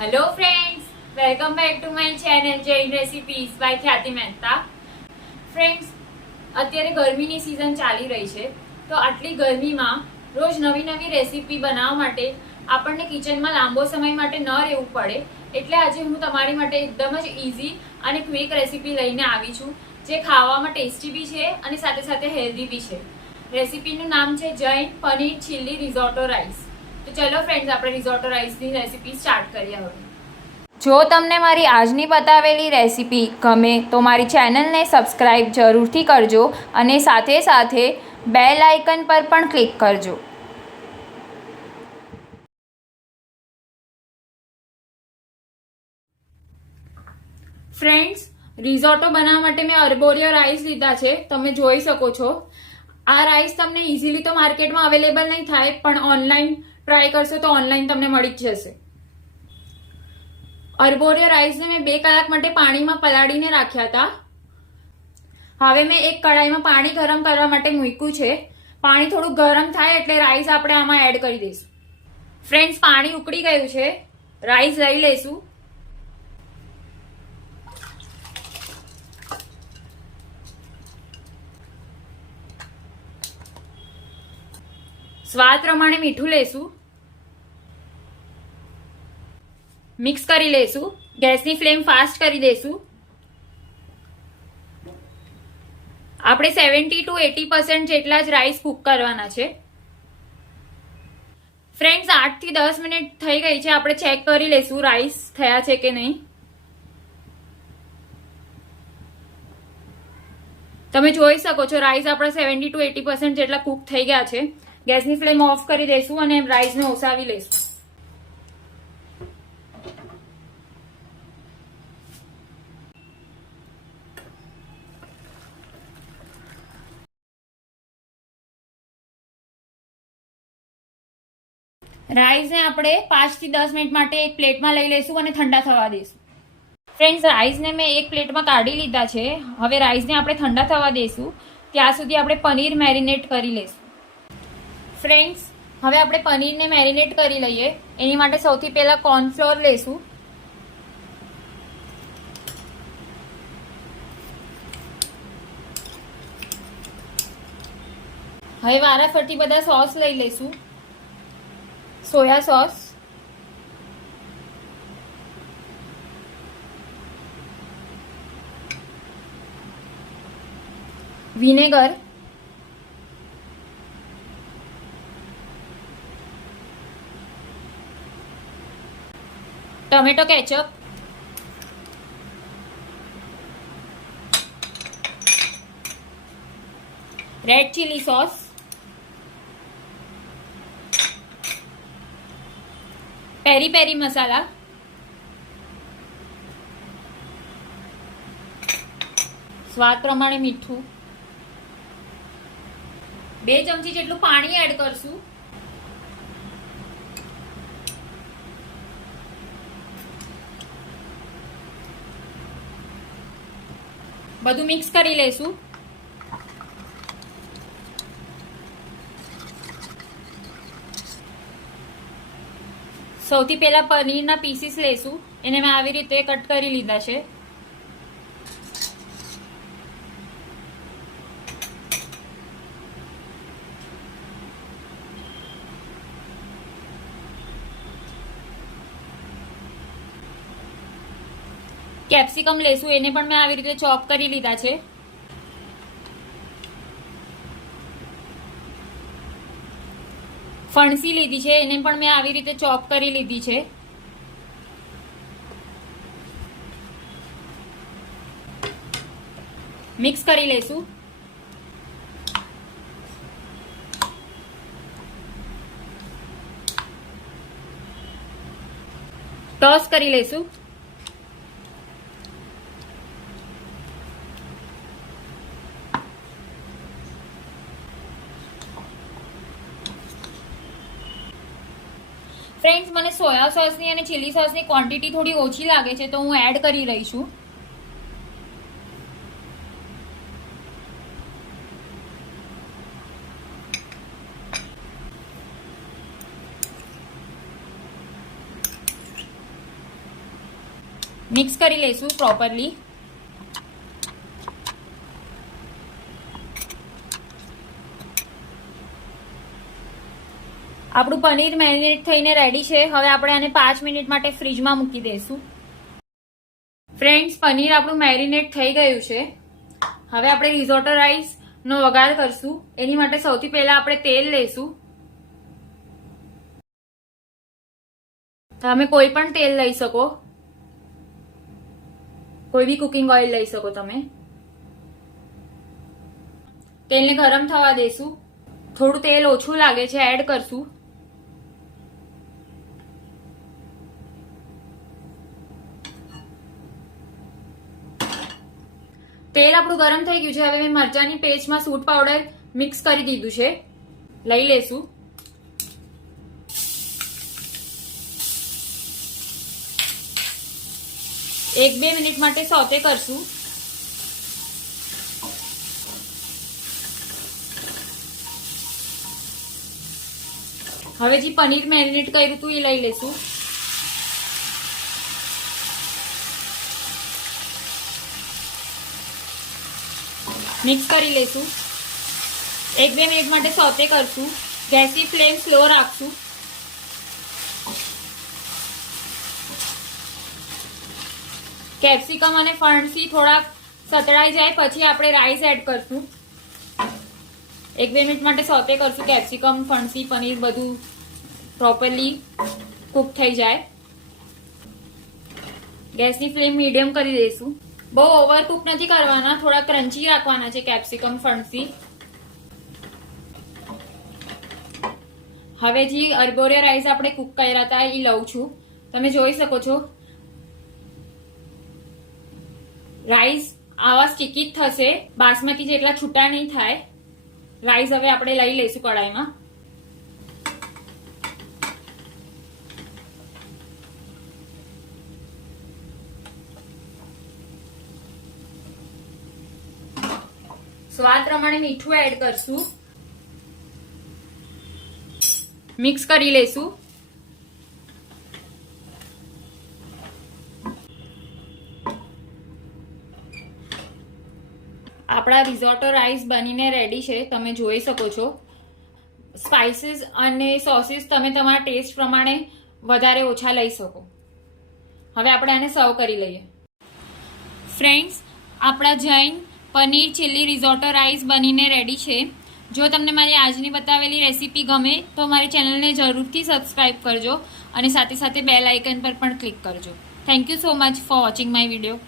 Hello friends, welcome back to my channel Jain recipes by Khyati Mehta. Friends, અત્યારે ગરમીની season ચાલી રહી છે, તો આટલી ગરમીમાં રોજ નવી નવી રેસીપી બનાવવા માટે આપણને કિચનમાં લાંબો સમય માટે ન રહેવું પડે, એટલે આજે હું તમારી માટે એકદમ જ ઇઝી અને ક્વિક રેસીપી લઈને આવી છું, જે ખાવામાં ટેસ્ટી બી છે અને સાથે સાથે હેલ્ધી બી છે. રેસીપીનું નામ છે જૈન પનીર ચીલી રિઝોટો રાઈસ. તો ચલો ફ્રેન્ડ્સ, આપણે રિઝોટો રાઈસની રેસીપી સ્ટાર્ટ કરીએ હવે. જો તમને મારી આજની બતાવેલી રેસીપી ગમે તો મારી ચેનલને સબસ્ક્રાઈબ જરૂરથી કરજો અને સાથે સાથે બેલ આઇકન પર પણ ક્લિક કરજો. ફ્રેન્ડ્સ, રિઝોટો બનાવવા માટે મેં અર્બોરિયો રાઈસ લીધા છે. તમે જોઈ શકો છો. આ રાઈસ તમને ઇઝીલી તો માર્કેટમાં અવેલેબલ નહીં થાય, પણ ઓનલાઈન ટ્રાય કરશો તો ઓનલાઈન તમને મળી જ જશે. અર્બોરિયો રાઈસને મેં 2 કલાક માટે પાણીમાં પલાળીને રાખ્યા હતા. હવે મેં એક કડાઈમાં પાણી ગરમ કરવા માટે મૂક્યું છે. પાણી થોડું ગરમ થાય એટલે રાઈસ આપણે આમાં એડ કરી દઈશું. ફ્રેન્ડ્સ, પાણી ઉકળી ગયું છે. રાઈસ લઈ લઈશું. સ્વાદ પ્રમાણે મીઠું લેશું. મિક્સ કરી લેશું. ગેસની ફ્લેમ ફાસ્ટ કરી દેશું. આપણે 70 to 80% જેટલા જ રાઈસ કુક કરવાના છે. ફ્રેન્ડ્સ, 8 થી 10 મિનિટ થઈ ગઈ છે. આપણે ચેક કરી લેશું રાઈસ થયા છે કે નહીં. તમે જોઈ શકો છો રાઈસ આપણા 70 to 80% જેટલા કુક થઈ ગયા છે. ગેસની ફ્લેમ ઓફ કરી દઈશું અને રાઈસને ઓસાવી લઈશું. રાઈસને આપણે 5 થી 10 મિનિટ માટે એક પ્લેટમાં લઈ લઈશું અને ઠંડા થવા દઈશું. ફ્રેન્ડ્સ, રાઈસને મેં એક પ્લેટમાં કાઢી લીધા છે. હવે રાઈસને આપણે ઠંડા થવા દઈશું. ત્યાં સુધી આપણે પનીર મેરિનેટ કરી લઈશું. ફ્રેન્ડ્સ, હવે આપણે પનીરને મેરિનેટ કરી લઈએ. એની માટે સૌથી પહેલા કોર્નફ્લોર લઈશું. હવે વારાફરતી બધા સોસ લઈ લઈશું. Soya sauce, vinegar, tomato ketchup, red chilli sauce, peri peri મસાલા, સ્વાદ પ્રમાણે મીઠું, 2 ચમચી જેટલું પાણી એડ કરશું. બધું મિક્સ કરી લેશું. સૌથી પહેલા પનીરના પીસીસ લેશું. એને મેં આવી રીતે કટ કરી લીધા છે. કેપ્સિકમ લેશું. એને પણ મેં આવી રીતે ચોપ કરી લીધા છે. ફણસી લીધી છે. એને પણ મેં આવી રીતે ચોપ કરી લીધી છે. મિક્સ કરી લેશું. ટોસ કરી લેશું. ફ્રેન્ડ્સ, મને સોયા સોસની અને ચીલી સોસની ક્વોન્ટિટી થોડી ઓછી લાગે છે, તો હું એડ કરી રહી છું. મિક્સ કરી લઈશું પ્રોપરલી. આપણું પનીર મેરિનેટ થઈને રેડી છે. હવે આપણે આને 5 મિનિટ માટે ફ્રીજમાં મૂકી દઈશું. ફ્રેન્ડ્સ, પનીર આપણું મેરિનેટ થઈ ગયું છે. હવે આપણે રિઝોટો રાઈસ નો વઘાર કરશું. એની માટે સૌથી પહેલા આપણે તેલ લઈશું. તમે કોઈ પણ તેલ લઈ શકો, કોઈ બી કુકિંગ ઓઇલ લઈ શકો તમે. તેલને ગરમ થવા દેશું. થોડું તેલ ઓછું લાગે છે, એડ કરશું. તેલ આપણું ગરમ થઈ ગયું છે. હવે મેં મરચાની પેસ્ટમાં સૂટ પાવડર મિક્સ કરી દીધું છે. લઈ લેશું. એક બે મિનિટ માટે સોતે કરશું. હવે જે પનીર મેરિનેટ કર્યું હતું એ લઈ લેશું. મિક્સ કરી લેશું. એક બે મિનિટ માટે સોતે કરશું. ગેસની ફ્લેમ સ્લો રાખશું. કેપ્સિકમ અને ફણસી થોડાક સતળાઈ જાય પછી આપણે રાઈસ એડ કરશું. એક બે મિનિટ માટે સોતે કરશું. કેપ્સિકમ, ફણસી, પનીર બધું પ્રોપરલી કુક થઈ જાય. ગેસની ફ્લેમ મીડિયમ કરી દઈશું. બહુ ઓવર કુક નથી કરવાના, થોડા ક્રન્ચી રાખવાના છે કેપ્સિકમ, ફણસી. હવે જે અર્બોરિયા રાઈસ આપણે કુક કર્યા હતા એ લઉં છું. તમે જોઈ શકો છો રાઈસ આવા સ્ટીકી જ થશે, બાસમતી જેટલા છૂટા નહીં થાય. રાઈસ હવે આપણે લઈ લઈશું કડાઈમાં. સ્વાદ પ્રમાણે મીઠું એડ કરશું. મિક્સ કરી લઈશું. આપણા રિઝોટો રાઈસ બનીને રેડી છે. તમે જોઈ શકો છો. સ્પાઇસીસ અને સોસીસ તમે તમારા ટેસ્ટ પ્રમાણે વધારે ઓછા લઈ શકો. હવે આપણે આને સર્વ કરી લઈએ. ફ્રેન્ડ્સ, આપણા જૈન પનીર ચીલી રિઝોટો રાઈસ બનીને રેડી છે. જો તમને મારી આજની બતાવેલી રેસીપી ગમે તો મારી ચેનલને જરૂરથી સબસ્ક્રાઇબ કરજો અને સાથે સાથે બેલ આઇકન પર પણ ક્લિક કરજો. Thank you so much for watching my video.